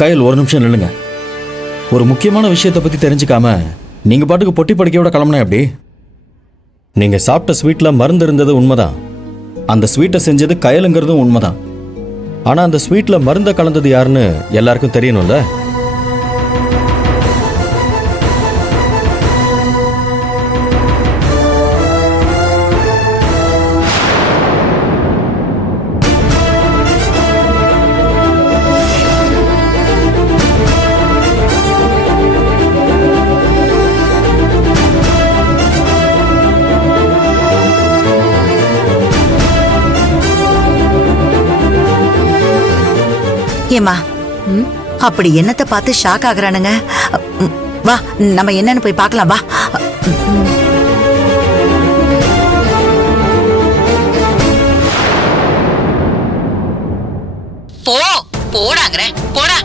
கையில் ஒரு நிமிஷம் நில்லுங்க. ஒரு முக்கியமான விஷயத்தை பற்றி தெரிஞ்சுக்காம நீங்கள் பாட்டுக்கு பொட்டி படிக்கையோட கிளம்புனா எப்படி? நீங்கள் சாப்பிட்ட ஸ்வீட்டில் மருந்து இருந்தது உண்மைதான். அந்த ஸ்வீட்டை செஞ்சது கயலுங்கிறதும் உண்மைதான். ஆனால் அந்த ஸ்வீட்டில் மருந்தை கலந்தது யாருன்னு எல்லாருக்கும் தெரியணும்ல. ஏமா அப்படி என்னத்தை பார்த்து ஷாக் ஆகுறானுங்க? வா, நம்ம என்னன்னு போய் பார்க்கலாம் வா. போடாங்கறேன் போடா.